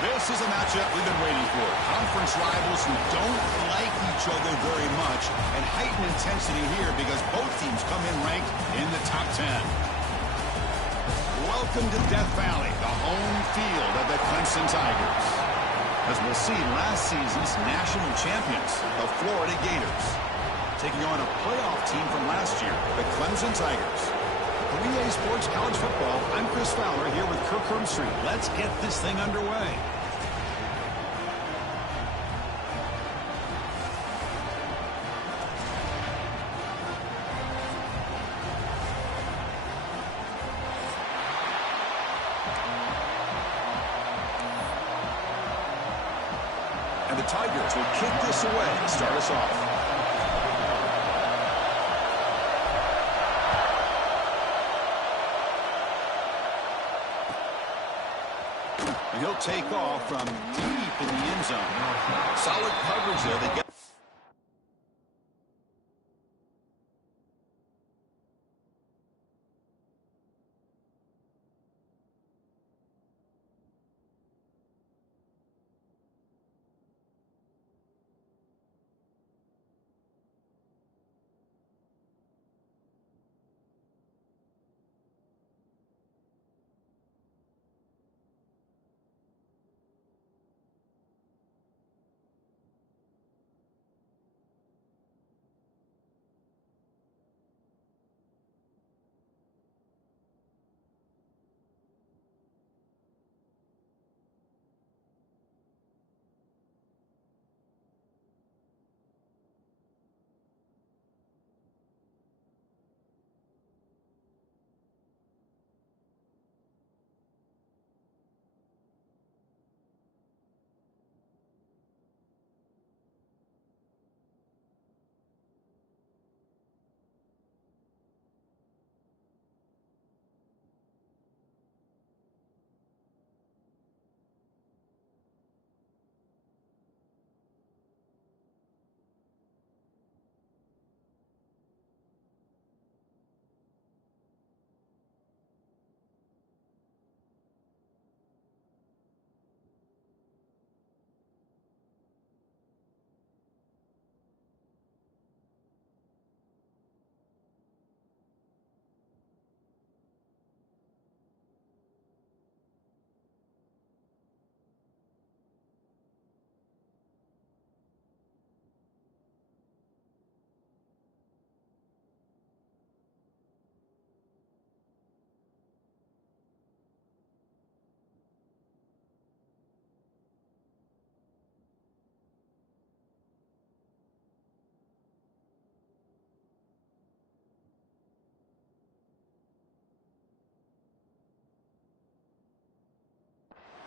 This is a matchup we've been waiting for. Conference rivals who don't like each other very much, and heightened intensity here because both teams come in ranked in the top 10. Welcome to Death Valley, the home field of the Clemson Tigers. As we'll see, last season's national champions, the Florida Gators, taking on a playoff team from last year, the Clemson Tigers. For EA Sports College Football, I'm Chris Fowler here with Kirk Herbstreit. Let's get this thing underway. And the Tigers will kick this away to start us off. And he'll take off from deep in the end zone. Solid coverage there. They get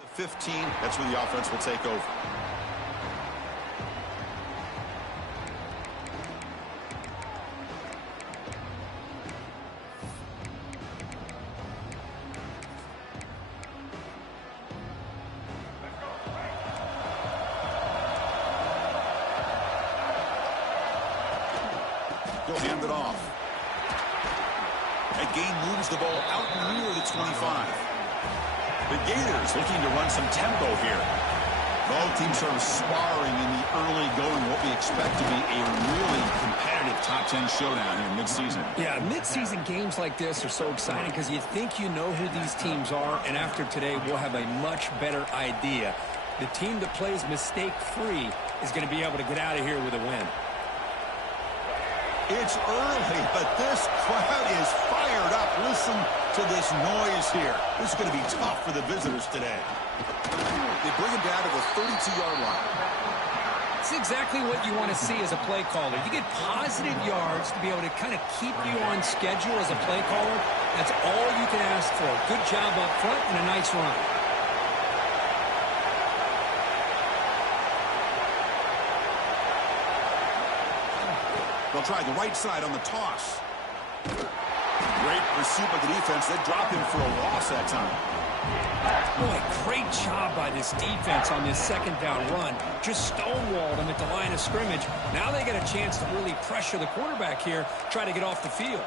the 15. That's where the offense will take over. He'll hand it off. That gain moves the ball out near the 25. The Gators looking to run some tempo here. Both teams sort of sparring in the early going, what we expect to be a really competitive top 10 showdown here mid-season. Yeah, mid-season games like this are so exciting because you think you know who these teams are, and after today we'll have a much better idea. The team that plays mistake-free is going to be able to get out of here with a win. It's early, but this crowd is fired up. Listen to this noise here. This is going to be tough for the visitors today. They bring him down to the 32-yard line. It's exactly what you want to see as a play caller. You get positive yards to be able to kind of keep you on schedule as a play caller. That's all you can ask for. Good job up front and a nice run. They'll try the right side on the toss. Great pursuit by the defense. They drop him for a loss that time. Boy, great job by this defense on this second down run. Just stonewalled him at the line of scrimmage. Now they get a chance to really pressure the quarterback here, try to get off the field.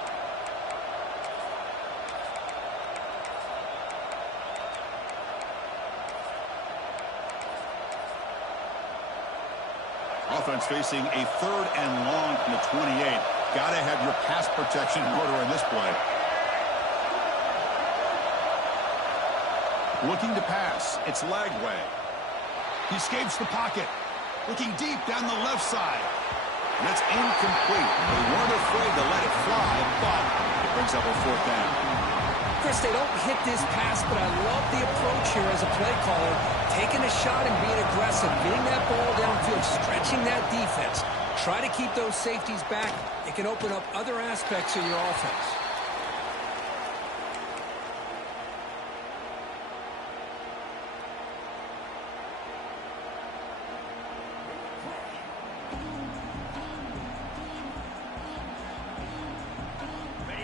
offense facing a 3rd and long from the 28. Got to have your pass protection in order in this play. Looking to pass. It's Lagway. He escapes the pocket. Looking deep down the left side. That's incomplete. They weren't afraid to let it fly, but it brings up a 4th down. Chris, they don't hit this pass, but I love the approach here as a play caller. Taking a shot and being aggressive, getting that ball downfield, stretching that defense. Try to keep those safeties back. It can open up other aspects of your offense.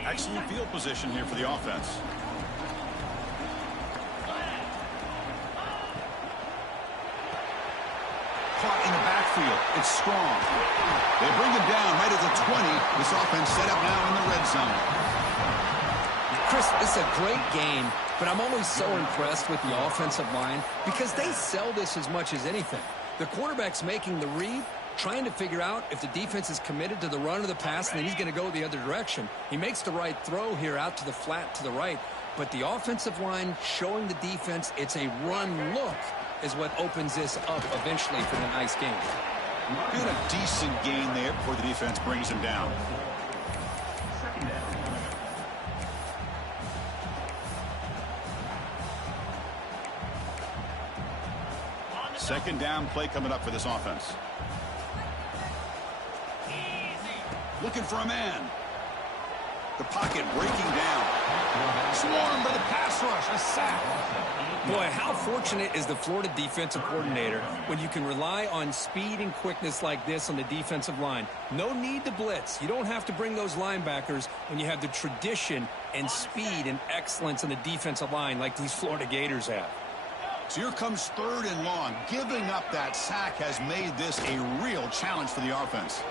Excellent field position here for the offense. Caught in the backfield. It's strong. They bring him down right at the 20. This offense set up now in the red zone. Chris, it's a great game, but I'm always so impressed with the offensive line because they sell this as much as anything. The quarterback's making the read, trying to figure out if the defense is committed to the run or the pass, and then he's going to go the other direction. He makes the right throw here out to the flat to the right, but the offensive line showing the defense it's a run look is what opens this up eventually for the nice game. And a decent gain there before the defense brings him down. Second down play coming up for this offense. Looking for a man. The pocket breaking down. Swarmed by the pass rush. A sack. Boy, how fortunate is the Florida defensive coordinator when you can rely on speed and quickness like this on the defensive line. No need to blitz. You don't have to bring those linebackers when you have the tradition and speed and excellence on the defensive line like these Florida Gators have. So here comes 3rd and long. Giving up that sack has made this a real challenge for the offense.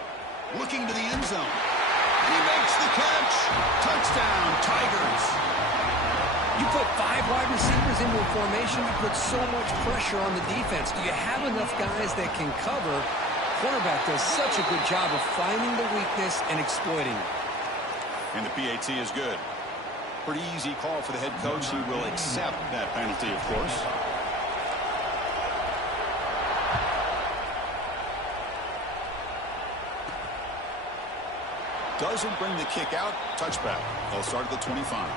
Looking to the end zone. He makes the catch. Touchdown, Tigers. You put 5 wide receivers into a formation, you put so much pressure on the defense. Do you have enough guys that can cover? Quarterback does such a good job of finding the weakness and exploiting it. And the PAT is good. Pretty easy call for the head coach. He will accept that penalty, of course. Doesn't bring the kick out. Touchback. They'll start at the 25.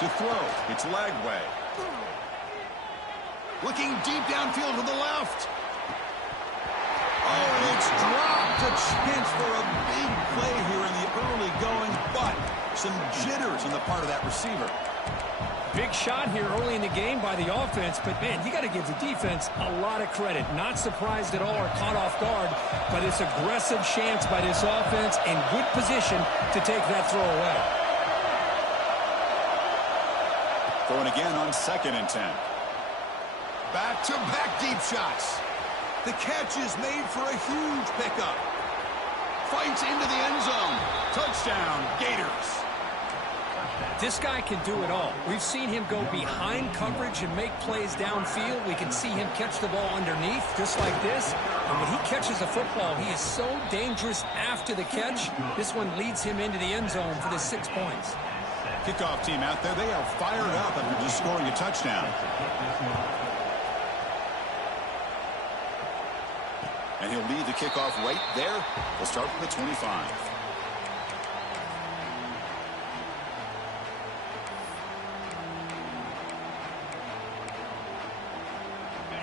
To throw, it's Lagway. Looking deep downfield to the left. Oh, it's dropped. A chance for a big play here in the early going, but some jitters on the part of that receiver. Big shot here early in the game by the offense, but man, you got to give the defense a lot of credit. Not surprised at all or caught off guard by this aggressive chance by this offense in good position to take that throw away. Throwing again on 2nd and 10. Back-to-back deep shots. The catch is made for a huge pickup. Fights into the end zone. Touchdown, Gators. This guy can do it all. We've seen him go behind coverage and make plays downfield. We can see him catch the ball underneath just like this. And when he catches a football, he is so dangerous after the catch. This one leads him into the end zone for the 6 points. Kickoff team out there, they are fired up after just scoring a touchdown. And he'll lead the kickoff right there. We'll start from the 25.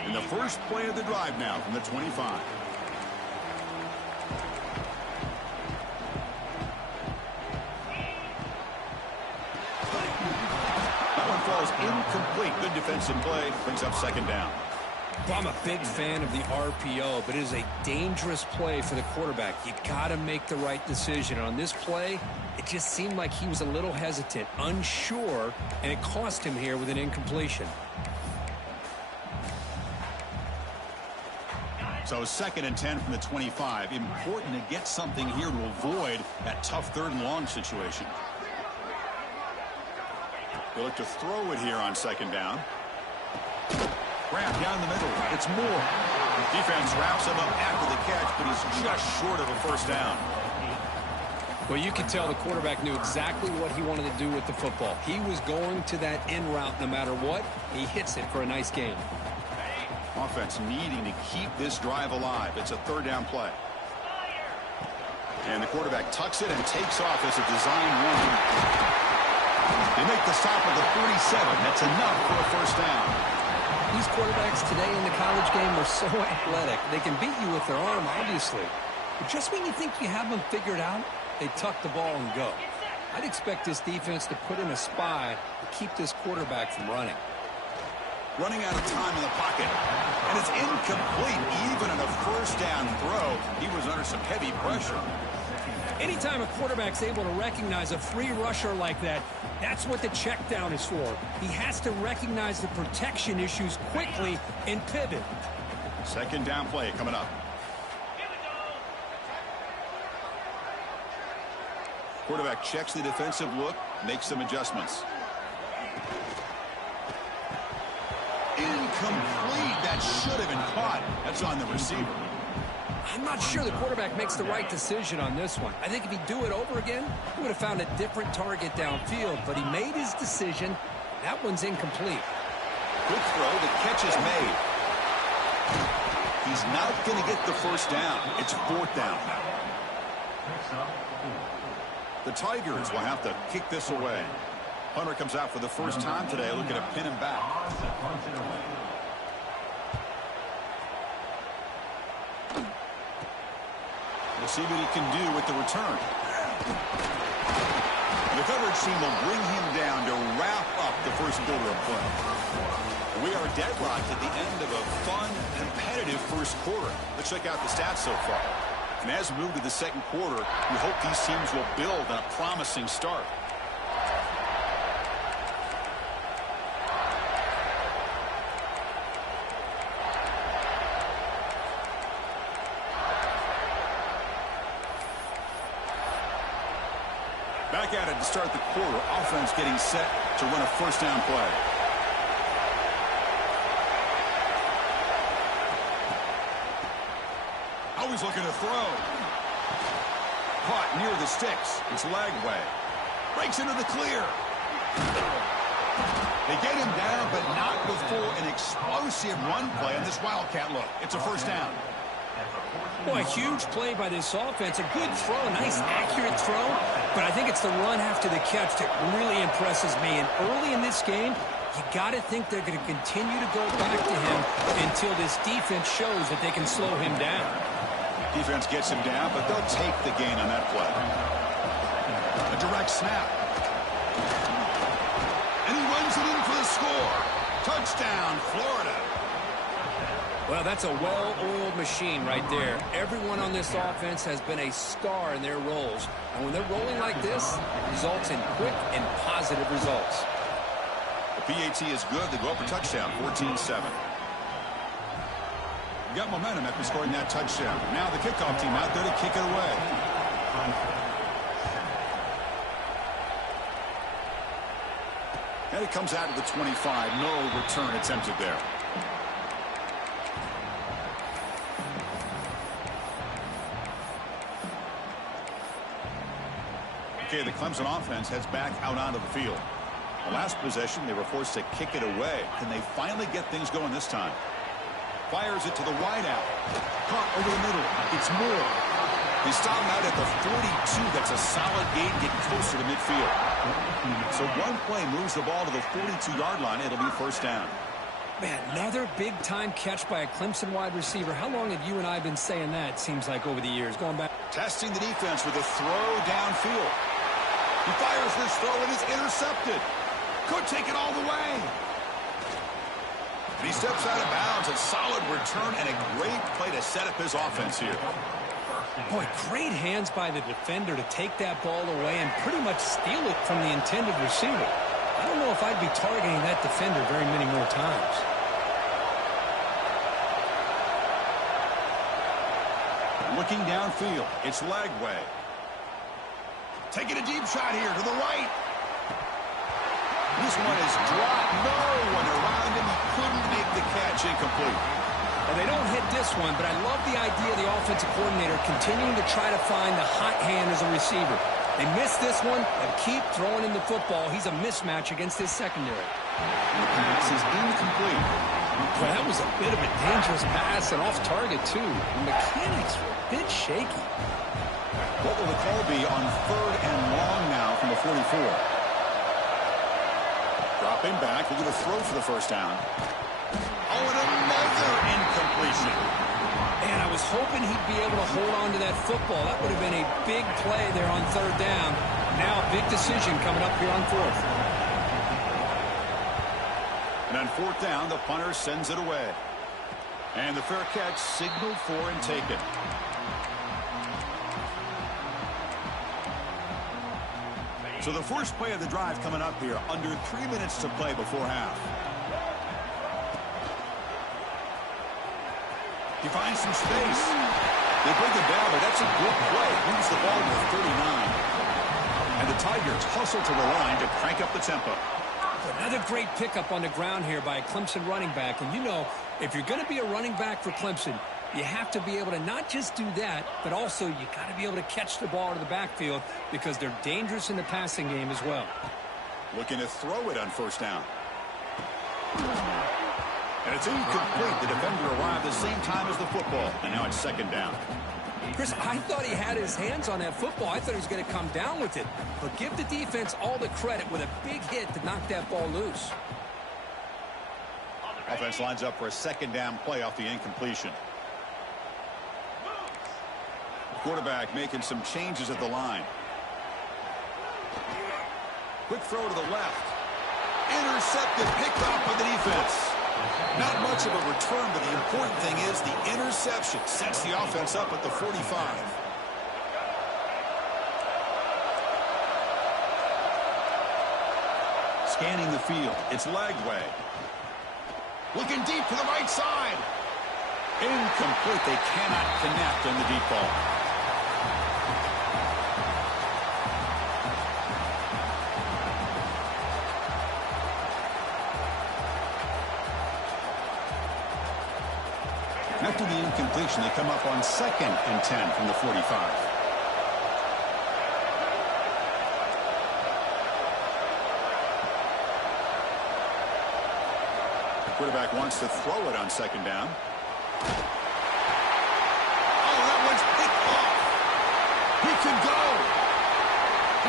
In the first play of the drive now from the 25. That one falls incomplete. Good defensive play. Brings up 2nd down. Well, I'm a big fan of the RPO, but it is a dangerous play for the quarterback. You got to make the right decision. On this play, it just seemed like he was a little hesitant, unsure, and it cost him here with an incompletion. So 2nd and 10 from the 25. Important to get something here to avoid that tough 3rd and long situation. They look to throw it here on 2nd down. Grab down the middle. It's Moore. Defense wraps him up after the catch, but he's just short of a 1st down. Well, you can tell the quarterback knew exactly what he wanted to do with the football. He was going to that in route no matter what. He hits it for a nice gain. Offense needing to keep this drive alive. It's a 3rd down play. And the quarterback tucks it and takes off as a design run. They make the stop at the 47. That's enough for a 1st down. These quarterbacks today in the college game are so athletic. They can beat you with their arm, obviously. But just when you think you have them figured out, they tuck the ball and go. I'd expect this defense to put in a spy to keep this quarterback from running. Running out of time in the pocket. And it's incomplete. Even on a 1st down throw, he was under some heavy pressure. Anytime a quarterback's able to recognize a free rusher like that, that's what the check down is for. He has to recognize the protection issues quickly and pivot. 2nd down play coming up. Quarterback checks the defensive look, makes some adjustments. Incomplete. That should have been caught. That's on the receiver. I'm not sure the quarterback makes the right decision on this one. I think if he'd do it over again, he would have found a different target downfield, but he made his decision. That one's incomplete. Good throw. The catch is made. He's not going to get the 1st down. It's 4th down. The Tigers will have to kick this away. Hunter comes out for the 1st time today, looking to pin him back. We'll see what he can do with the return. The coverage team will bring him down to wrap up the 1st quarter of play. We are deadlocked at the end of a fun, competitive 1st quarter. Let's check out the stats so far. And as we move to the 2nd quarter, we hope these teams will build on a promising start. Back at it to start the quarter. Offense getting set to run a 1st down play. Always looking to throw. Caught near the sticks. It's Lagway. Breaks into the clear. They get him down, but not before an explosive run play on this Wildcat look. It's a 1st down. Boy, a huge play by this offense. A good throw, a nice accurate throw. But I think it's the run after the catch that really impresses me. And early in this game, you got to think they're going to continue to go back to him until this defense shows that they can slow him down. Defense gets him down, but they'll take the gain on that play. A direct snap. And he runs it in for the score. Touchdown, Florida. Well, that's a well-oiled machine right there. Everyone on this offense has been a star in their roles. And when they're rolling like this, it results in quick and positive results. The PAT is good. They go up a touchdown, 14-7. Got momentum after scoring that touchdown. Now the kickoff team out there to kick it away. And it comes out of the 25. No return attempted there. Okay, the Clemson offense heads back out onto the field. The last possession, they were forced to kick it away. Can they finally get things going this time? Fires it to the wideout. Caught over the middle. It's Moore. They stop him out at the 42. That's a solid gain, getting closer to midfield. So one play moves the ball to the 42-yard line. It'll be 1st down. Man, another big-time catch by a Clemson wide receiver. How long have you and I been saying that, it seems like, over the years? Going back. Testing the defense with a throw downfield. He fires this throw and it's intercepted. Could take it all the way. He steps out of bounds. A solid return and a great play to set up his offense here. Boy, great hands by the defender to take that ball away and pretty much steal it from the intended receiver. I don't know if I'd be targeting that defender very many more times. Looking downfield, it's Lagway. Taking a deep shot here to the right. This one is dropped. No one around him. He couldn't make the catch. Incomplete. Well, they don't hit this one, but I love the idea of the offensive coordinator continuing to try to find the hot hand as a receiver. They miss this one and keep throwing in the football. He's a mismatch against his secondary. The pass is incomplete. Well, that was a bit of a dangerous pass and off target, too. The mechanics were a bit shaky. What will the call be on 3rd and long now from the 44? Dropping back, looking to throw for the first down. Oh, and another incompletion. And I was hoping he'd be able to hold on to that football. That would have been a big play there on 3rd down. Now a big decision coming up here on 4th. And on 4th down, the punter sends it away. And the fair catch signaled for and taken. So the first play of the drive coming up here, under 3 minutes to play before half. He finds some space. They bring it down, but that's a good play. Moves the ball to the 39. And the Tigers hustle to the line to crank up the tempo. Another great pickup on the ground here by a Clemson running back. And you know, if you're going to be a running back for Clemson, you have to be able to not just do that, but also you got to be able to catch the ball to the backfield because they're dangerous in the passing game as well. Looking to throw it on 1st down. And it's incomplete. The defender arrived the same time as the football. And now it's 2nd down. Chris, I thought he had his hands on that football. I thought he was going to come down with it. But give the defense all the credit with a big hit to knock that ball loose. Offense lines up for a 2nd down play off the incompletion. Quarterback making some changes at the line. Quick throw to the left. Intercepted, picked off by the defense. Not much of a return, but the important thing is the interception sets the offense up at the 45. Scanning the field, it's Lagway. Looking deep to the right side. Incomplete. They cannot connect on the deep ball. After the incompletion, they come up on 2nd and 10 from the 45. The quarterback wants to throw it on 2nd down. Oh, that one's picked off. He could go.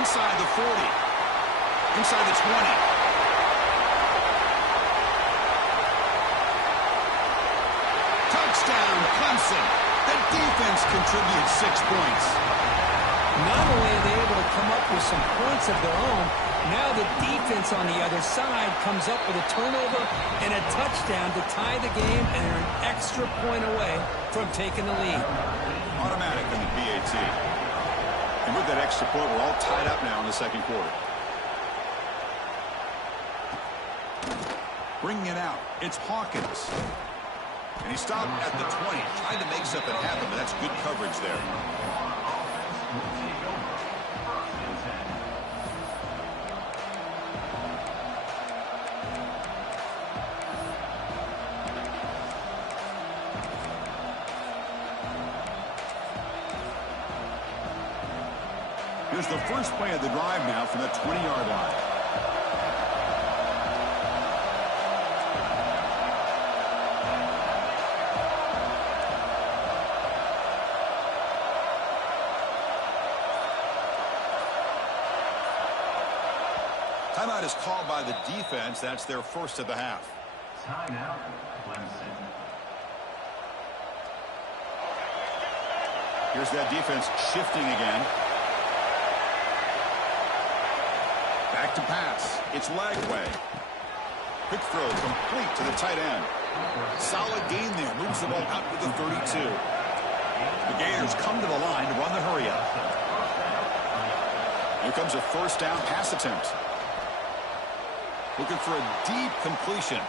Inside the 40. Inside the 20. Touchdown, Clemson. The defense contributes 6 points. Not only are they able to come up with some points of their own, now the defense on the other side comes up with a turnover and a touchdown to tie the game, and they're an extra point away from taking the lead. Automatic in the PAT. And with that extra point, we're all tied up now in the 2nd quarter. Bringing it out, it's Hawkins. And he stopped at the 20, trying to make something happen, but that's good coverage there. Here's the first play of the drive now from the 20-yard line. Timeout is called by the defense. That's their first of the half. Timeout, Clemson. Here's that defense shifting again. Back to pass. It's Lagway. Quick throw complete to the tight end. Solid gain there. Moves the ball out to the 32. The Gators come to the line to run the hurry-up. Here comes a first down pass attempt. Looking for a deep completion.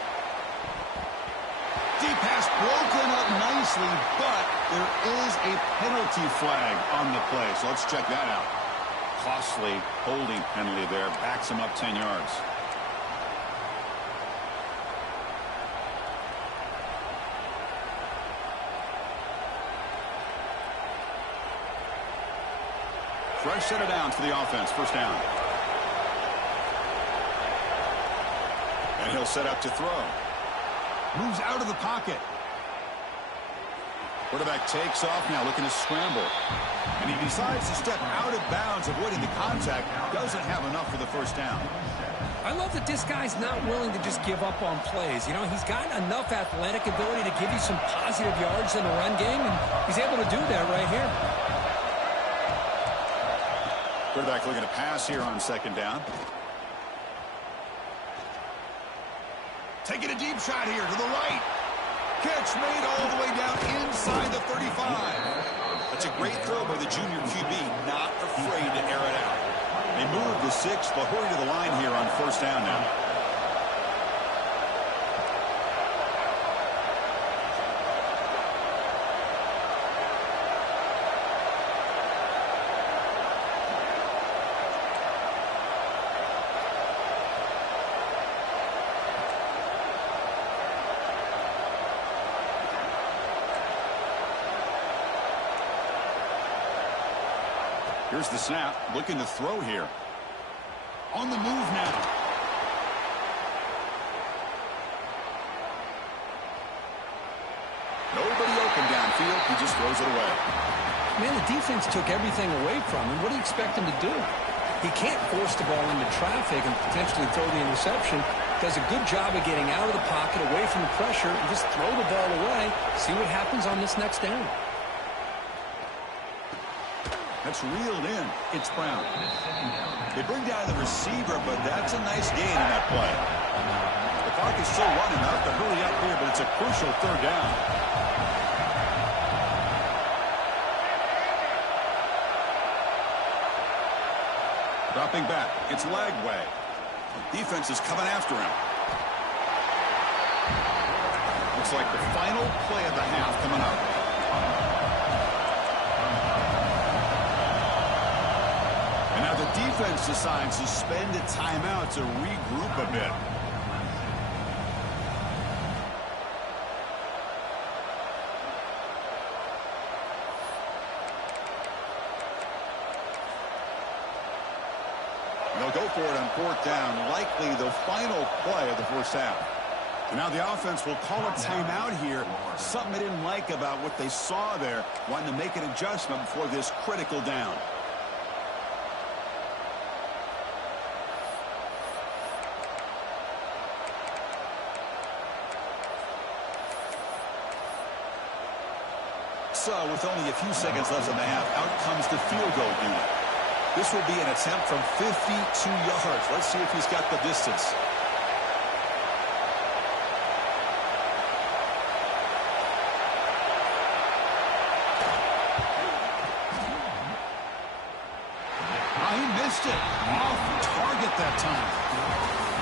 Deep pass broken up nicely, but there is a penalty flag on the play. So let's check that out. Costly holding penalty there. Backs him up 10 yards. Fresh set of downs for the offense. First down. And he'll set up to throw. Moves out of the pocket. Quarterback takes off now, looking to scramble. And he decides to step out of bounds, avoiding the contact. Doesn't have enough for the first down. I love that this guy's not willing to just give up on plays. You know, he's got enough athletic ability to give you some positive yards in the run game, and he's able to do that right here. Quarterback looking to pass here on second down. Taking a deep shot here to the right. Catch made all the way down inside the 35. That's a great throw by the junior QB, not afraid to air it out. They move the 6. They'll hurry to the line here on first down now. Here's the snap, looking to throw here. On the move now. Nobody open downfield. He just throws it away. Man, the defense took everything away from him. What do you expect him to do? He can't force the ball into traffic and potentially throw the interception. Does a good job of getting out of the pocket, away from the pressure, and just throw the ball away. See what happens on this next down. That's reeled in. It's Brown. They bring down the receiver, but that's a nice gain in that play. The clock is still running. Not to hurry up here, but it's a crucial third down. Dropping back. It's Lagway. Defense is coming after him. Looks like the final play of the half coming up. And now the defense decides to spend a timeout to regroup a bit. They'll go for it on fourth down, likely the final play of the first half. And now the offense will call a timeout here. Something they didn't like about what they saw there, wanting to make an adjustment before this critical down. So with only a few seconds left in the half, out comes the field goal unit. This will be an attempt from 52 yards. Let's see if he's got the distance. He missed it. Off target that time.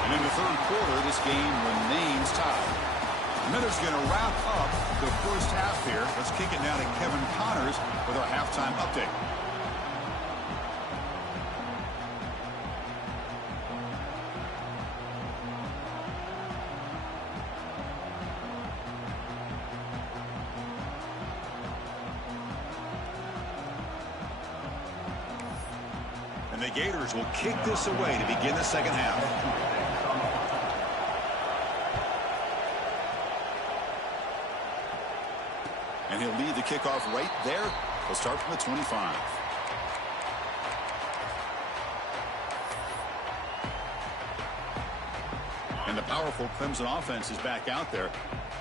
And in the third quarter, this game remains tied. Miller's going to wrap up the first half here. Let's kick it now to Kevin Connors with our halftime update. And the Gators will kick this away to begin the second half. And he'll lead the kickoff right there. He'll start from the 25. And the powerful Clemson offense is back out there,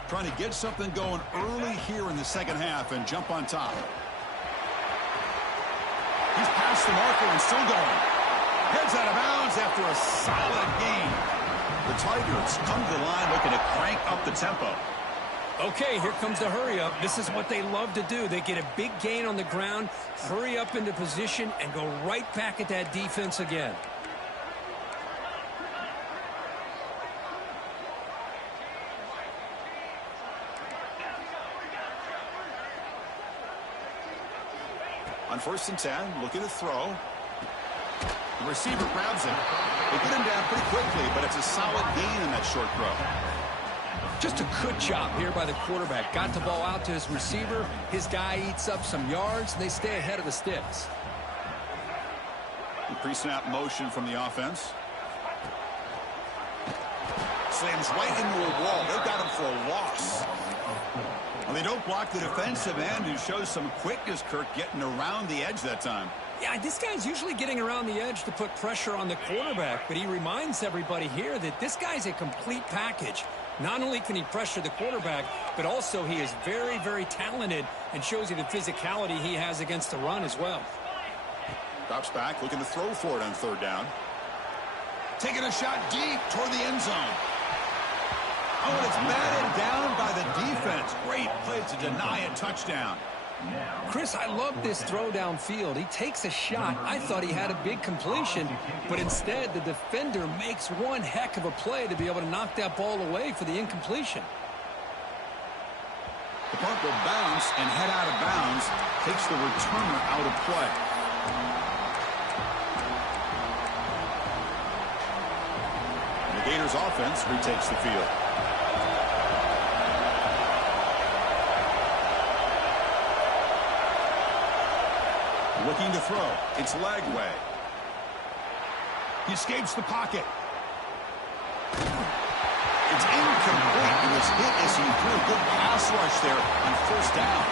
trying to get something going early here in the second half and jump on top. He's past the marker and still going. Heads out of bounds after a solid gain. The Tigers come to the line looking to crank up the tempo. Okay, here comes the hurry up. This is what they love to do. They get a big gain on the ground, hurry up into position, and go right back at that defense again. On 1st and 10, looking to throw. The receiver grabs it. They get him down pretty quickly, but it's a solid gain in that short throw. Just a good job here by the quarterback. Got the ball out to his receiver. His guy eats up some yards, and they stay ahead of the sticks. The pre-snap motion from the offense. Slams right into a wall. They've got him for a loss. Well, they don't block the defensive end, who shows some quickness, Kirk, getting around the edge that time. Yeah, this guy's usually getting around the edge to put pressure on the quarterback, but he reminds everybody here that this guy's a complete package. Not only can he pressure the quarterback, but also he is very, very talented and shows you the physicality he has against the run as well. Drops back, looking to throw for it on 3rd down. Taking a shot deep toward the end zone. Oh, and it's batted down by the defense. Great play to deny a touchdown. Chris, I love this throw downfield. He takes a shot. I thought he had a big completion, but instead the defender makes one heck of a play to be able to knock that ball away for the incompletion. The punt will bounce and head out of bounds. Takes the returner out of play. And the Gators offense retakes the field. Looking to throw. It's Lagway. He escapes the pocket. It's incomplete. He was hit as he threw a good pass rush there on 1st down.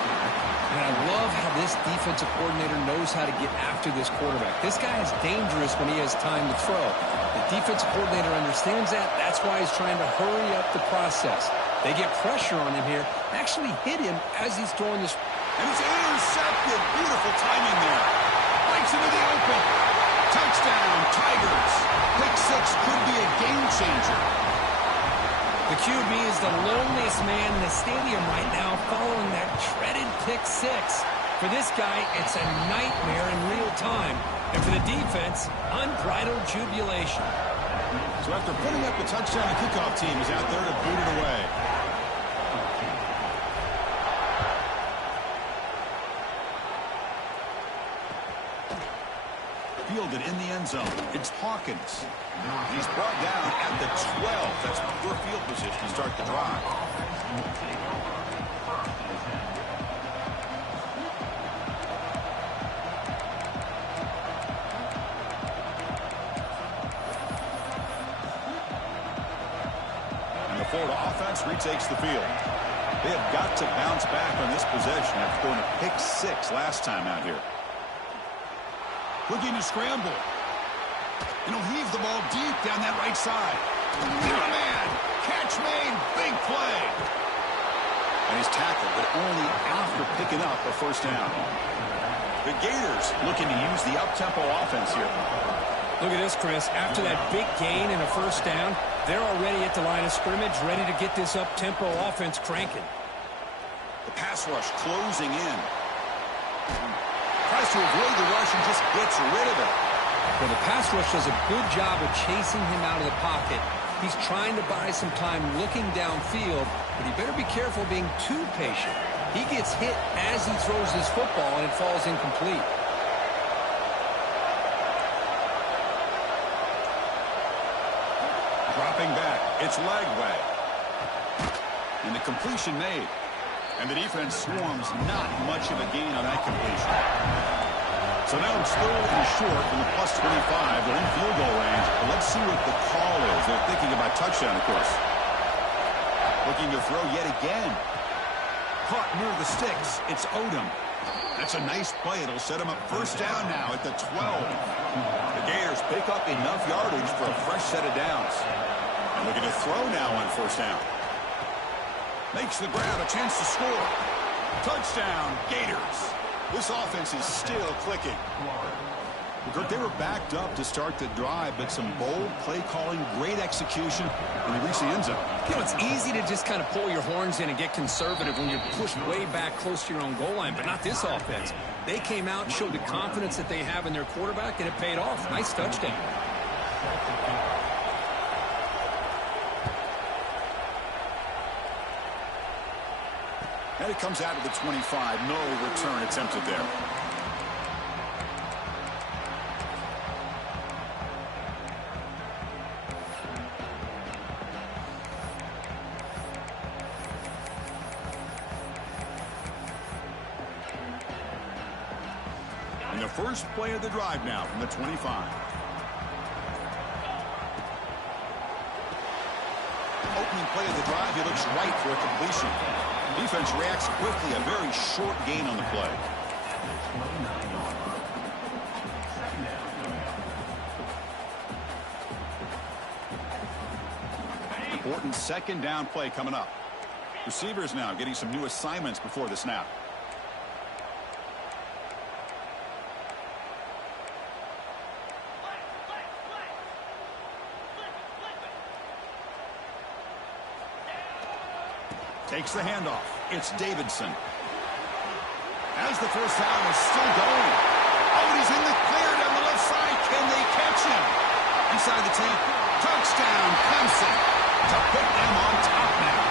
And I love how this defensive coordinator knows how to get after this quarterback. This guy is dangerous when he has time to throw. The defensive coordinator understands that. That's why he's trying to hurry up the process. They get pressure on him here. Actually hit him as he's throwing this. And it's intercepted. Beautiful timing there. Breaks into the open. Touchdown, Tigers. Pick 6 could be a game changer. The QB is the loneliest man in the stadium right now following that dreaded pick 6. For this guy, it's a nightmare in real time. And for the defense, unbridled jubilation. So after putting up the touchdown, the kickoff team is out there to boot it away. Fielded in the end zone. It's Hawkins. He's brought down at the 12. That's poor field position to start the drive. And the Florida offense retakes the field. They have got to bounce back on this possession after going to pick 6 last time out here. Looking to scramble. And he'll heave the ball deep down that right side. Man, catch made, big play. And he's tackled, but only after picking up a 1st down. The Gators looking to use the up-tempo offense here. Look at this, Chris. After that big gain and a 1st down, they're already at the line of scrimmage, ready to get this up-tempo offense cranking. The pass rush closing in. Tries to avoid the rush and just gets rid of it. Well, the pass rush does a good job of chasing him out of the pocket. He's trying to buy some time looking downfield, but he better be careful being too patient. He gets hit as he throws his football, and it falls incomplete. Dropping back, it's Lagway. And the completion made. And the defense swarms, not much of a gain on that completion. So now it's 3rd and short from the +25. They're in field goal range. But let's see what the call is. They're thinking about touchdown, of course. Looking to throw yet again. Caught near the sticks. It's Odom. That's a nice play. It'll set him up 1st down now at the 12. The Gators pick up enough yardage for a fresh set of downs. And looking to throw now on 1st down. Makes the grab, a chance to score. Touchdown, Gators. This offense is still clicking. Kirk, they were backed up to start the drive, but some bold play calling, great execution, and they reached the end zone. You know, it's easy to just kind of pull your horns in and get conservative when you're pushed way back close to your own goal line, but not this offense. They came out and showed the confidence that they have in their quarterback, and it paid off. Nice touchdown. And it comes out of the 25. No return attempted there. And the first play of the drive now from the 25. Opening play of the drive, he looks right for a completion. Defense reacts quickly, a very short gain on the play. Important second down play coming up. Receivers now getting some new assignments before the snap. Takes the handoff. It's Davidson. As the first down is still going. Oh, he's in the clear down the left side. Can they catch him? Inside the 10. Touchdown, Clemson. To put them on top now.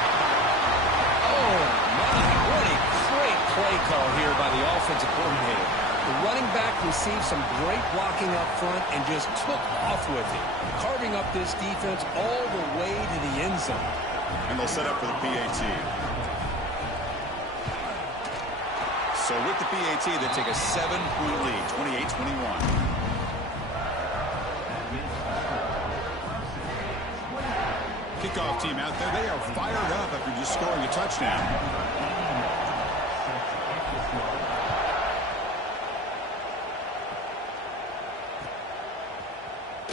Oh, my. What a great play call here by the offensive coordinator. The running back received some great blocking up front and just took off with it, carving up this defense all the way to the end zone. And they'll set up for the PAT. So with the PAT, they take a 7-point lead, 28-21. Kickoff team out there. They are fired up after just scoring a touchdown.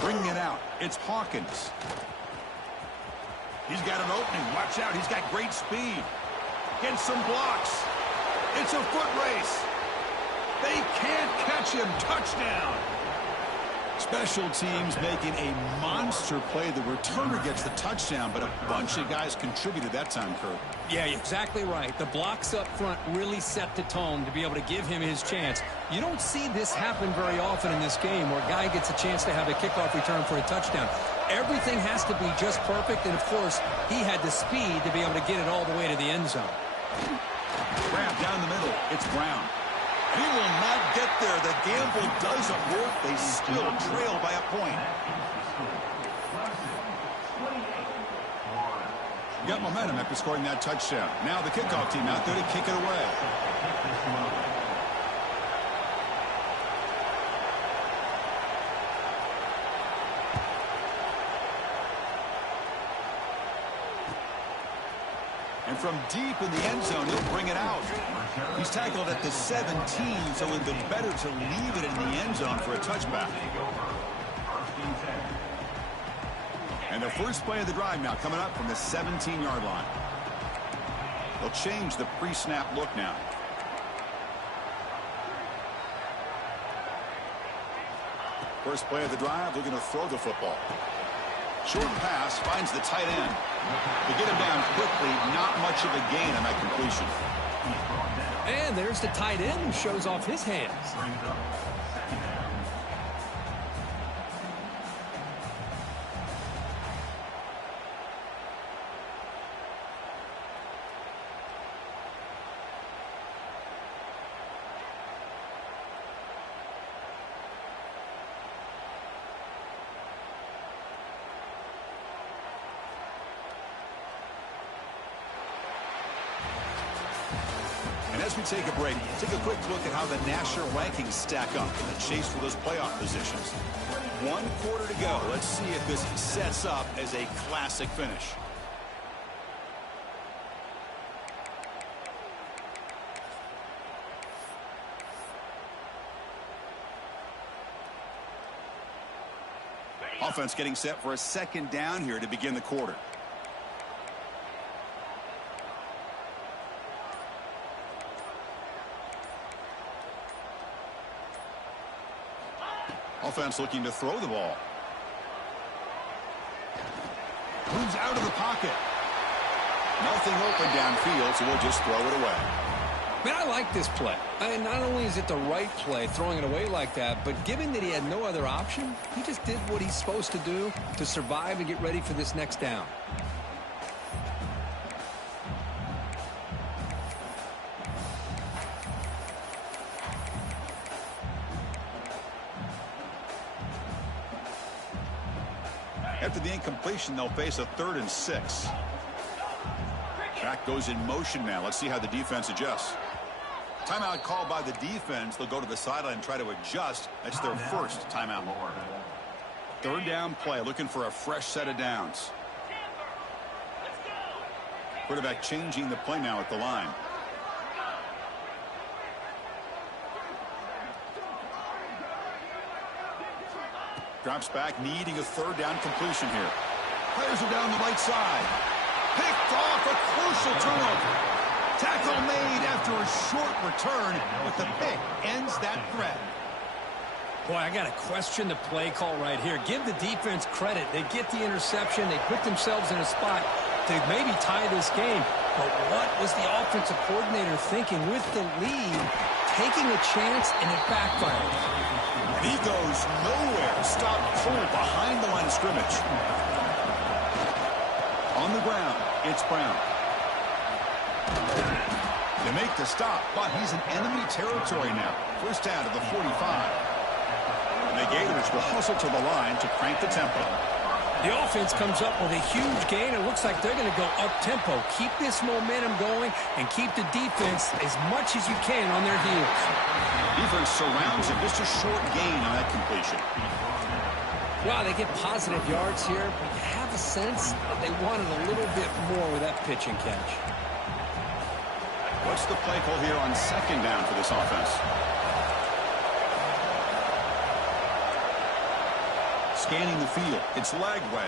Bringing it out. It's Hawkins. He's got an opening. Watch out. He's got great speed. Gets some blocks. It's a foot race. They can't catch him. Touchdown. Special teams making a monster play. The returner gets the touchdown, but a bunch of guys contributed that time, Kurt. Yeah, exactly right. The blocks up front really set the tone to be able to give him his chance. You don't see this happen very often in this game where a guy gets a chance to have a kickoff return for a touchdown. Everything has to be just perfect, and, of course, he had the speed to be able to get it all the way to the end zone. Grab down the middle. It's Brown. He will not get there. The gamble doesn't work. They still trail by a point. Got momentum after scoring that touchdown. Now the kickoff team out there to kick it away. And from deep in the end zone, he'll bring it out. He's tackled at the 17, so it would be better to leave it in the end zone for a touchback. And the first play of the drive now coming up from the 17-yard line. They'll change the pre-snap look now. First play of the drive, they're going to throw the football. Short pass finds the tight end. To get him down quickly, not much of a gain on that completion. And there's the tight end who shows off his hands. As we take a break, take a quick look at how the national rankings stack up in the chase for those playoff positions. 1 quarter to go. Let's see if this sets up as a classic finish. Offense getting set for a second down here to begin the quarter. Offense looking to throw the ball. Moves out of the pocket. Nothing open downfield, so we'll just throw it away. Man, I like this play. And not only is it the right play, throwing it away like that, but given that he had no other option, he just did what he's supposed to do to survive and get ready for this next down. After the incompletion, they'll face a 3rd and 6. Back goes in motion now. Let's see how the defense adjusts. Timeout called by the defense. They'll go to the sideline and try to adjust. That's their first timeout. 3rd down play, looking for a fresh set of downs. Quarterback changing the play now at the line. Drops back, needing a 3rd down completion here. Players are down the right side. Picked off, a crucial turnover. Tackle made after a short return, but the pick ends that threat. Boy, I got to question the play call right here. Give the defense credit. They get the interception. They put themselves in a spot to maybe tie this game. But what was the offensive coordinator thinking with the lead, taking a chance, and it backfired? And he goes nowhere. Stopped cold behind the line of scrimmage. On the ground, it's Brown. They make the stop, but he's in enemy territory now. First down to the 45. And the Gators will hustle to the line to crank the tempo. The offense comes up with a huge gain. It looks like they're going to go up-tempo. Keep this momentum going and keep the defense as much as you can on their heels. Defense surrounds him. Just a short gain on that completion. Wow, they get positive yards here, but you have a sense that they wanted a little bit more with that pitch and catch. What's the play call here on 2nd down for this offense? Scanning the field. It's Lagway.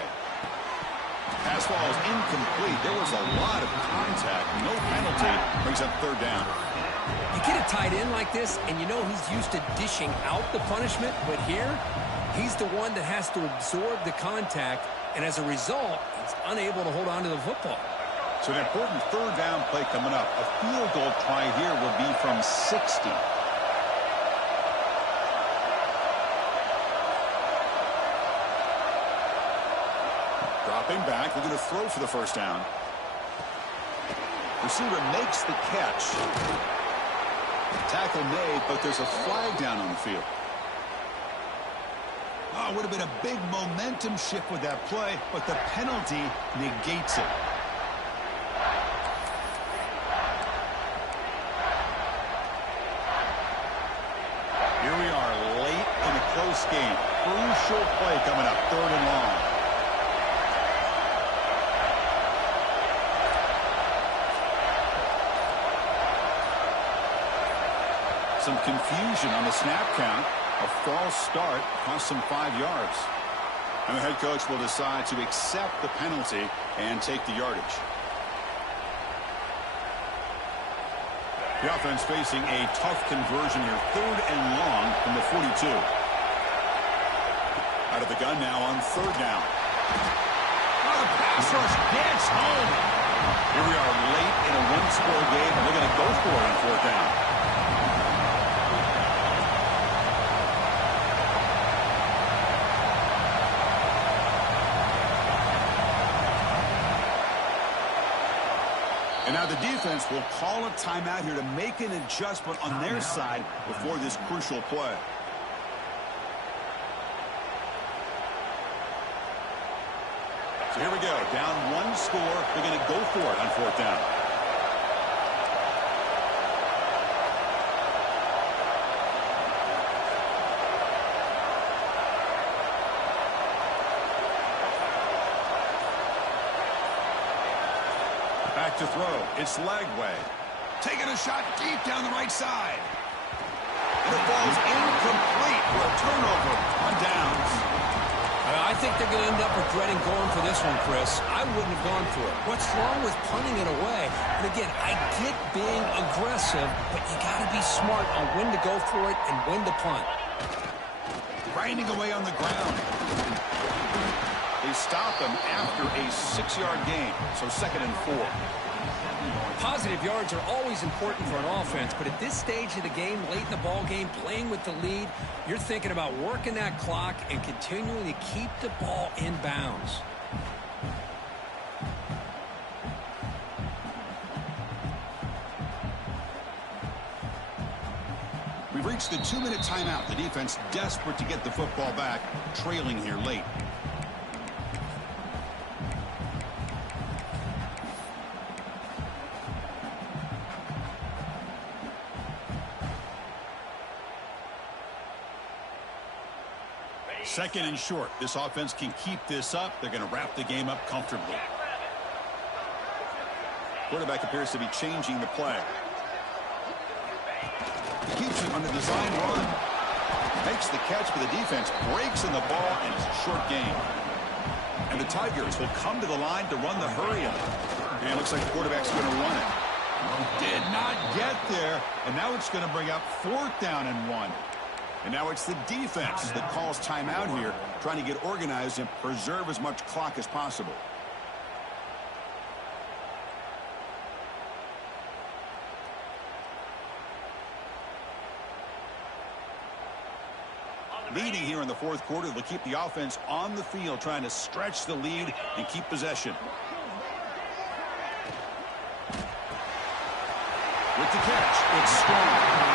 Pass ball is incomplete. There was a lot of contact. No penalty. Brings up 3rd down. You get a tight end like this, and you know he's used to dishing out the punishment, but here, he's the one that has to absorb the contact, and as a result, he's unable to hold on to the football. So an important 3rd down play coming up. A field goal try here will be from 60. Dropping back, looking to throw for the first down. Receiver makes the catch. Tackle made, but there's a flag down on the field. Oh, would have been a big momentum shift with that play, but the penalty negates it. Here we are late in a close game. Crucial play coming up, 3rd and long. Some confusion on the snap count. A false start cost them 5 yards. And the head coach will decide to accept the penalty and take the yardage. The offense facing a tough conversion here. 3rd and long from the 42. Out of the gun now on 3rd down. Oh, the pass rush gets home. Here we are late in a 1-score game, and they're going to go for it on 4th down. And now the defense will call a timeout here to make an adjustment on their side before this crucial play. So here we go. Down 1 score. They're going to go for it on 4th down. Back to throw. It's Lagway. Taking a shot deep down the right side. And the ball's incomplete for a turnover on downs. I think they're going to end up regretting going for this one, Chris. I wouldn't have gone for it. What's wrong with punting it away? And again, I get being aggressive, but you got to be smart on when to go for it and when to punt. grinding away on the ground. They stop him after a 6-yard gain, so 2nd and 4. Positive yards are always important for an offense, but at this stage of the game, late in the ball game, playing with the lead, you're thinking about working that clock and continuing to keep the ball in bounds. We've reached the 2-minute timeout. The defense desperate to get the football back, trailing here late. Second and short. This offense can keep this up. They're going to wrap the game up comfortably. Quarterback appears to be changing the play. He keeps it on the design run. Makes the catch, but the defense breaks in the ball, and it's a short gain. And the Tigers will come to the line to run the hurry-up. And it looks like the quarterback's going to run it. Did not get there, and now it's going to bring up 4th down and 1. And now it's the defense that calls timeout here, trying to get organized and preserve as much clock as possible. Leading here in the 4th quarter, they'll keep the offense on the field, trying to stretch the lead and keep possession. With the catch, it's strong.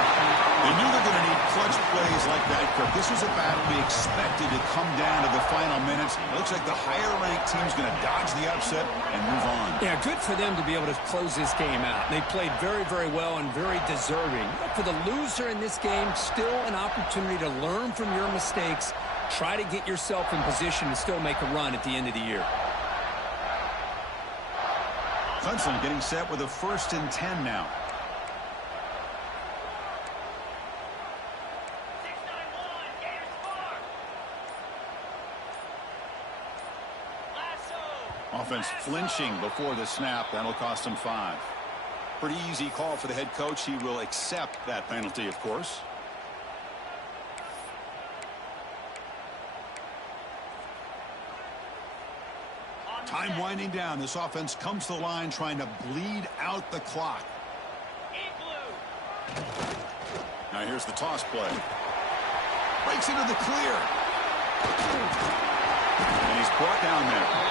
They knew they're going to need clutch plays like that, Kirk. This was a battle we expected to come down to the final minutes. It looks like the higher-ranked team's going to dodge the upset and move on. Yeah, good for them to be able to close this game out. They played very, very well and very deserving. But for the loser in this game, still an opportunity to learn from your mistakes, try to get yourself in position to still make a run at the end of the year. Clemson getting set with a 1st and 10 now. Offense flinching before the snap. That'll cost him 5. Pretty easy call for the head coach. He will accept that penalty, of course. Time winding down. This offense comes to the line trying to bleed out the clock. Now here's the toss play. Breaks into the clear. And he's brought down there.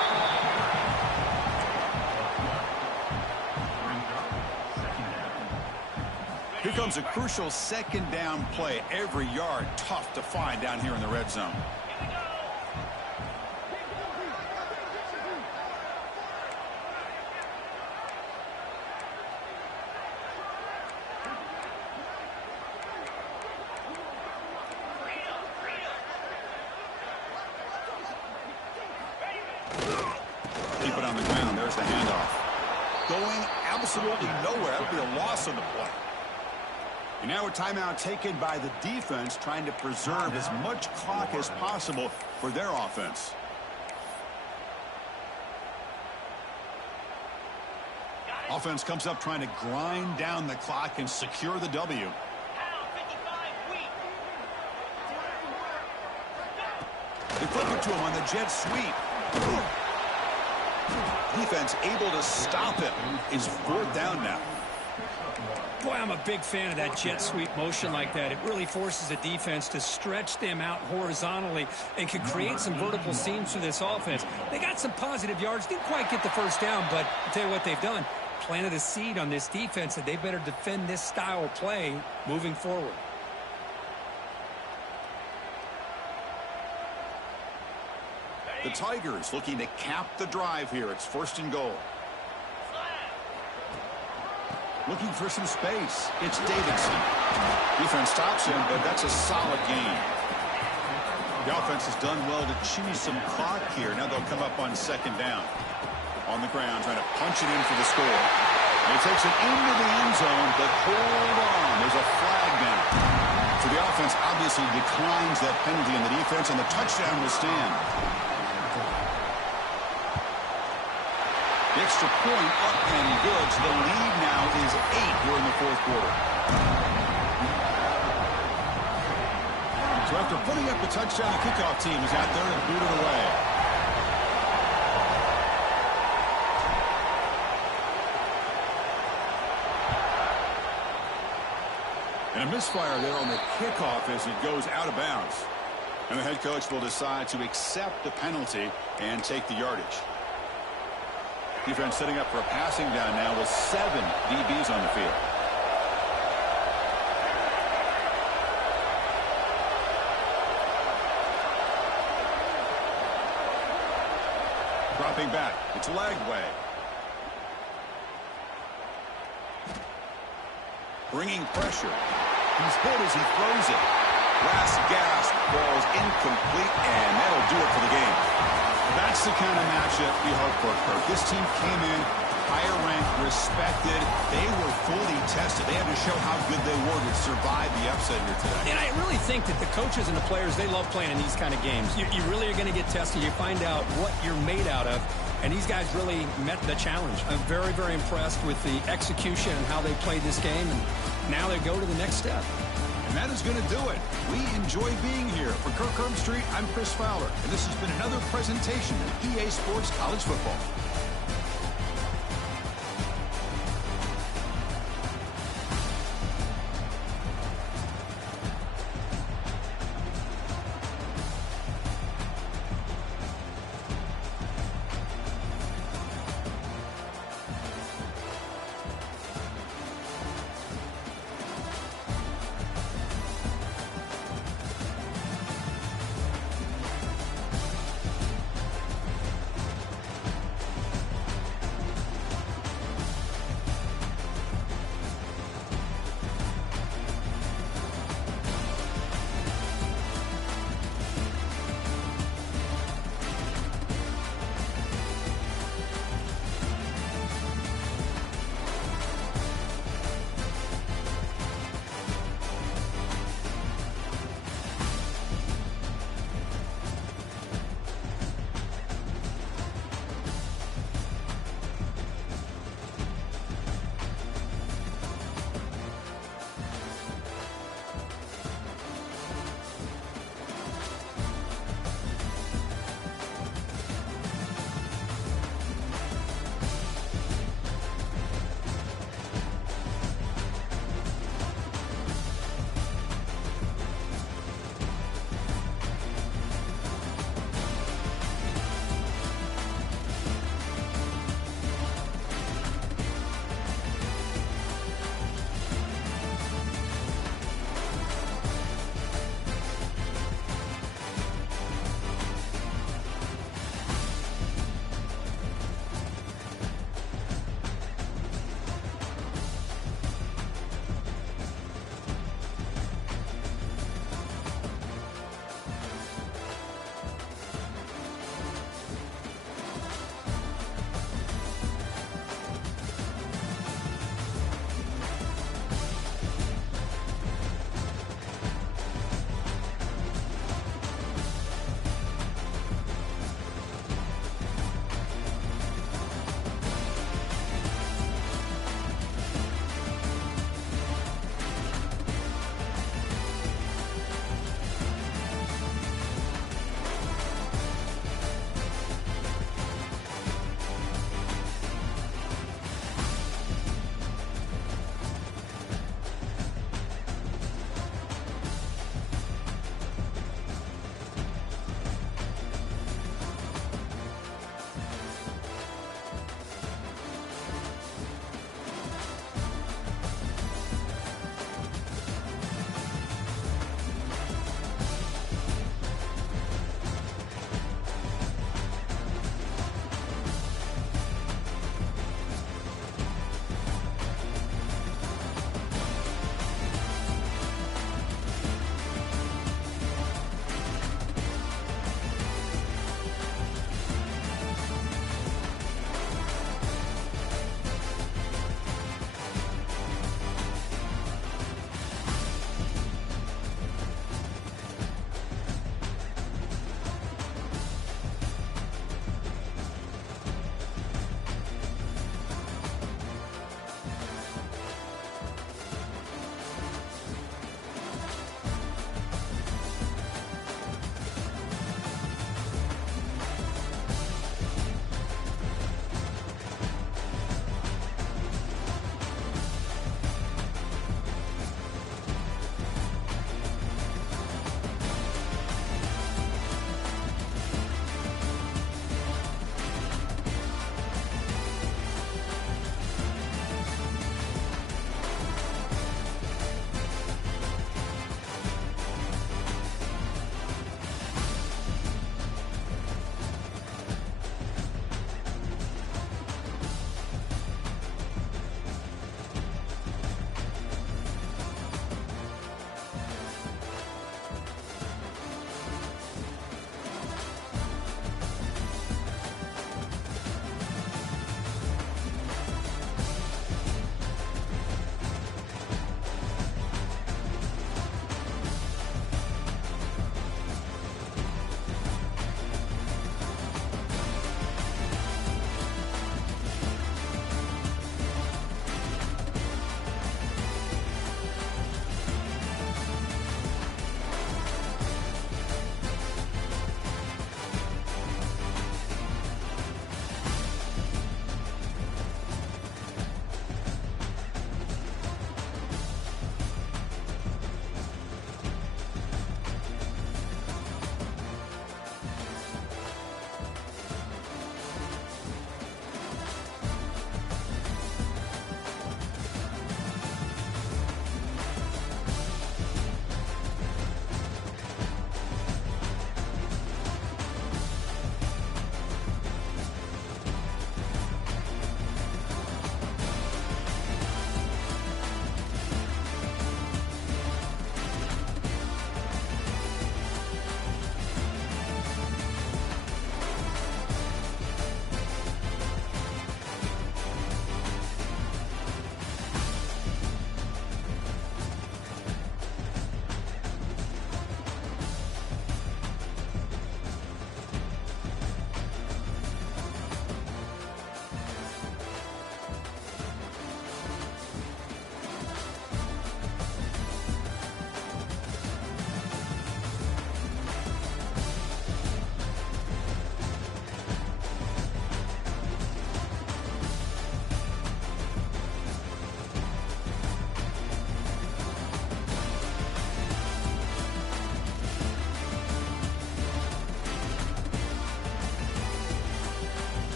Here comes a crucial 2nd down play. Every yard tough to find down here in the red zone. Keep it on the ground. There's the handoff. Going absolutely nowhere. That would be a loss on the play. And now a timeout taken by the defense, trying to preserve as much clock as possible for their offense. Offense comes up trying to grind down the clock and secure the W. They flip it to him on the jet sweep. Defense able to stop him. Is 4th down now. Boy, I'm a big fan of that jet sweep motion like that. It really forces the defense to stretch them out horizontally and can create some vertical seams for this offense. They got some positive yards. Didn't quite get the 1st down, but I'll tell you what they've done. Planted a seed on this defense that they better defend this style of play moving forward. The Tigers looking to cap the drive here. It's 1st and goal. Looking for some space. It's Davidson. Defense stops him, but that's a solid gain. The offense has done well to chew some clock here. Now they'll come up on 2nd down. On the ground, trying to punch it in for the score. And he takes it into the end zone, but hold on. There's a flag down. So the offense obviously declines that penalty in the defense, and the touchdown will stand. The extra point up and good. So the lead now is 8 here in the 4th quarter. So after putting up a touchdown, the kickoff team is out there and booted away. And a misfire there on the kickoff as it goes out of bounds. And the head coach will decide to accept the penalty and take the yardage. Defense setting up for a passing down now with 7 DBs on the field. Dropping back. It's Lagway. Bringing pressure. He's hit as he throws it. Last gasp falls incomplete, and that'll do it for the game. That's the kind of matchup we hope for, Kirk. This team came in higher ranked, respected. They were fully tested. They had to show how good they were to survive the upset here today. And I really think that the coaches and the players, they love playing in these kind of games. You really are going to get tested. You find out what you're made out of. And these guys really met the challenge. I'm very, very impressed with the execution and how they played this game. And now they go to the next step. And that is going to do it. We enjoy being here. For Kirk Herbstreit, I'm Chris Fowler. And this has been another presentation of EA Sports College Football.